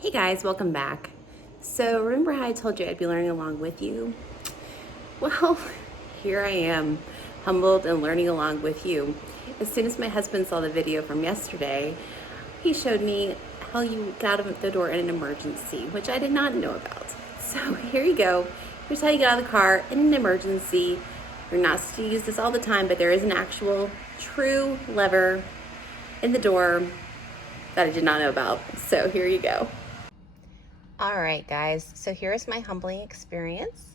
Hey guys, welcome back. So remember how I told you I'd be learning along with you? Well, here I am, humbled and learning along with you. As soon as my husband saw the video from yesterday, he showed me how you get out of the door in an emergency, which I did not know about. So here you go. Here's how you get out of the car in an emergency. You're not supposed to use this all the time, but there is an actual true lever in the door that I did not know about. So here you go. All right, guys, so here's my humbling experience.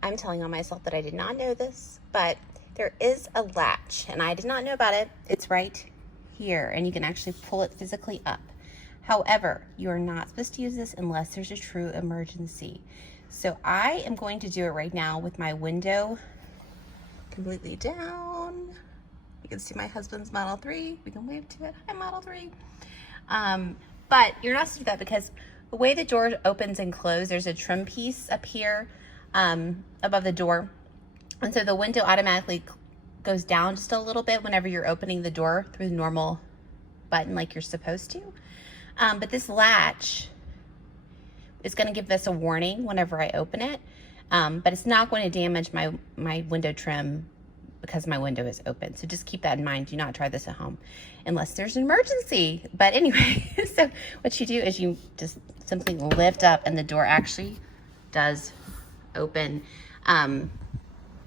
I'm telling on myself that I did not know this, but there is a latch, and I did not know about it. It's right here, and you can actually pull it physically up. However, you are not supposed to use this unless there's a true emergency. So I am going to do it right now with my window completely down. You can see my husband's Model 3. We can wave to it. Hi, Model 3. But you're not supposed to do that because the way the door opens and closes, there's a trim piece up here above the door. And so the window automatically goes down just a little bit whenever you're opening the door through the normal button like you're supposed to. But this latch is going to give us a warning whenever I open it. But it's not going to damage my window trim because my window is open. So just keep that in mind. Do not try this at home unless there's an emergency. But anyway, so what you do is you just simply lift up and the door actually does open. And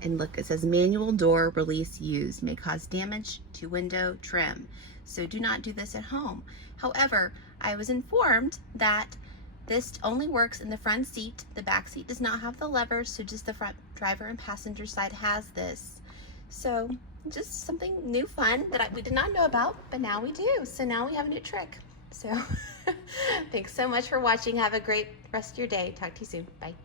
look, it says manual door release used may cause damage to window trim. So do not do this at home. However, I was informed that this only works in the front seat. The back seat does not have the levers, so just the front driver and passenger side has this. So just something new, fun that we did not know about, but now we do. So now we have a new trick. So thanks so much for watching. Have a great rest of your day. Talk to you soon. Bye.